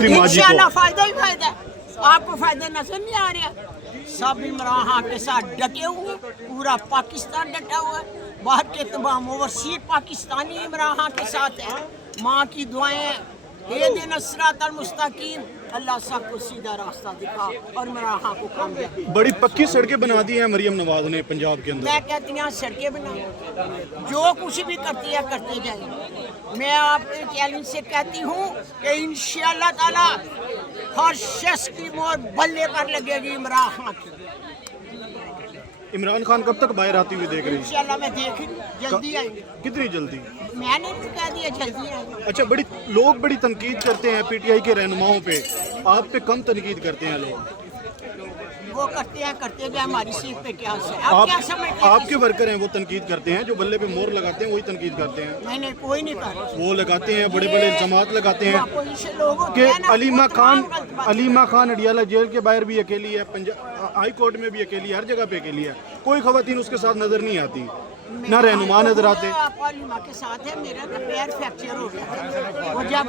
इंशाल्लाह फायदा ही फायदा है। आपको फायदा नजर नहीं आ रहा? सब इमरान के साथ डटे हुए, पूरा पाकिस्तान डटा हुआ है, बाहर के तमाम ओवरसीज पाकिस्तानी इमरान के साथ है। माँ की दुआएं, हेदिना सिरातल मुस्तकीम, अल्लाह सबको सीधा रास्ता दिखा और इमरान को कामयाब। बड़ी पक्की सड़कें बना दी हैं मरियम नवाज ने पंजाब के अंदर। मैं कहती हूँ सड़कें बनाए, जो कुछ भी करती है करते जाए। मैं आपके चैलेंज से कहती हूँ कि इंशाअल्लाह ताला हर शख्स की मोहर बल्ले पर लगेगी इमरान खान की। इमरान खान कब तक बाहर आती हुई देख रही है? इंशाअल्लाह मैं देख रही हूँ, जल्दी आएंगे। कितनी जल्दी? मैंने तो कह दिया जल्दी आएंगे। अच्छा, लोग बड़ी तनकीद करते हैं पीटीआई के रहनुमाओं पे, आप पे कम तनकीद करते हैं लोग। वो करते हैं हमारी सीट पे क्या है? आप क्या समझते हैं? आपके वर्कर हैं वो तनकीद करते हैं, जो बल्ले पे मोहर लगाते हैं वही तनकीद करते हैं। नहीं कोई नहीं कर। वो लगाते हैं, बड़े बड़े इल्जामात लगाते हैं कि कि अलीमा खान अडियाला जेल के बाहर भी अकेली है, हाई कोर्ट में भी अकेली है, हर जगह पे अकेली है, कोई खवातीन उसके साथ नजर नहीं आती, ना रहनुमा नजर आते। अलीमा के साथ है, मेरा तो पैर फ्रैक्चर हो गया था। वो जब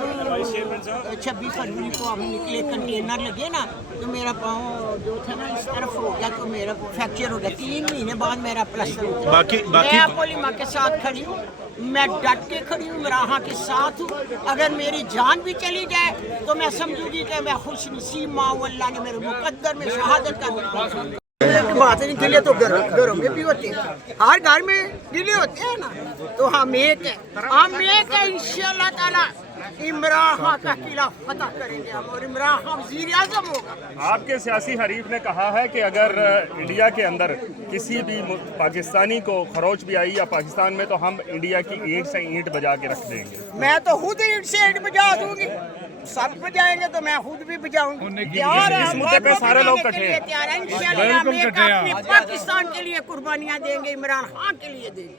26 फरवरी को हम निकले, कंटेनर लगे ना, तो मेरा पाँव जो था ना इस तरफ हो गया, तो मेरा फ्रैक्चर हो गया। 3 महीने बाद मेरा प्लास्टर हो गया। मैं अलीमा के साथ खड़ी हूँ, मैं डट के खड़ी हूँ, इमरान के साथ हूँ। अगर मेरी जान भी चली जाए तो मैं समझूंगी कि मैं खुश नसीब माँ, अल्लाह ने मेरे मुकद्दर में शहादत कर दी। बात नहीं, गिले तो घरों में भी होते हैं, हर घर में गिले होते हैं ना, तो हम एक है इंशाअल्लाह ताला इमरान खान का किला फतह करेंगे हम, और इमरान खान वज़ीर आज़म होगा। आपके सियासी हरीफ ने कहा है कि अगर इंडिया के अंदर किसी भी पाकिस्तानी को खरोच भी आई या पाकिस्तान में, तो हम इंडिया की ईंट से ईंट बजा के रख देंगे। मैं तो खुद ईंट से ईंट बजा दूंगी, सब बजाएंगे तो मैं खुद भी बजाऊंगी। इस मुद्दे पे सारे लोग इकट्ठे हैं। पाकिस्तान के लिए कुर्बानियां देंगे, इमरान खान के लिए देंगे।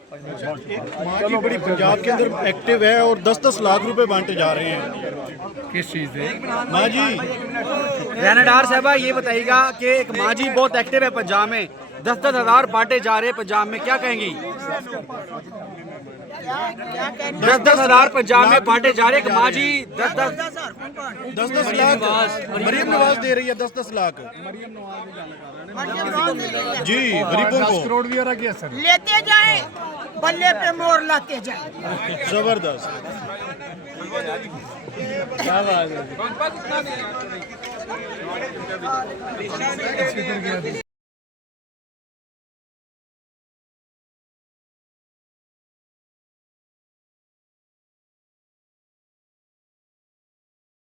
माँ की बड़ी पंजाब के अंदर एक्टिव है और 10-10 लाख रुपए बांटे जा रहे हैं। किस चीज़ से? माँ जी, रैनाडार साहबा ये बताइएगा कि एक माँ जी बहुत एक्टिव है पंजाब में, 10-10 हज़ार बांटे जा रहे हैं पंजाब में, क्या कहेंगी? 10-10 हज़ार पंजाब में बांटे जा रहे हैं, माँ जी 10-10 लाख मरियम नवाज दे रही है, 10-10 लाख जी गरीबों को। करोड़ भी रहा क्या सर? लेते जाए, बल्ले पे मोर लाते जाए। जबरदस्त। क्या बात है?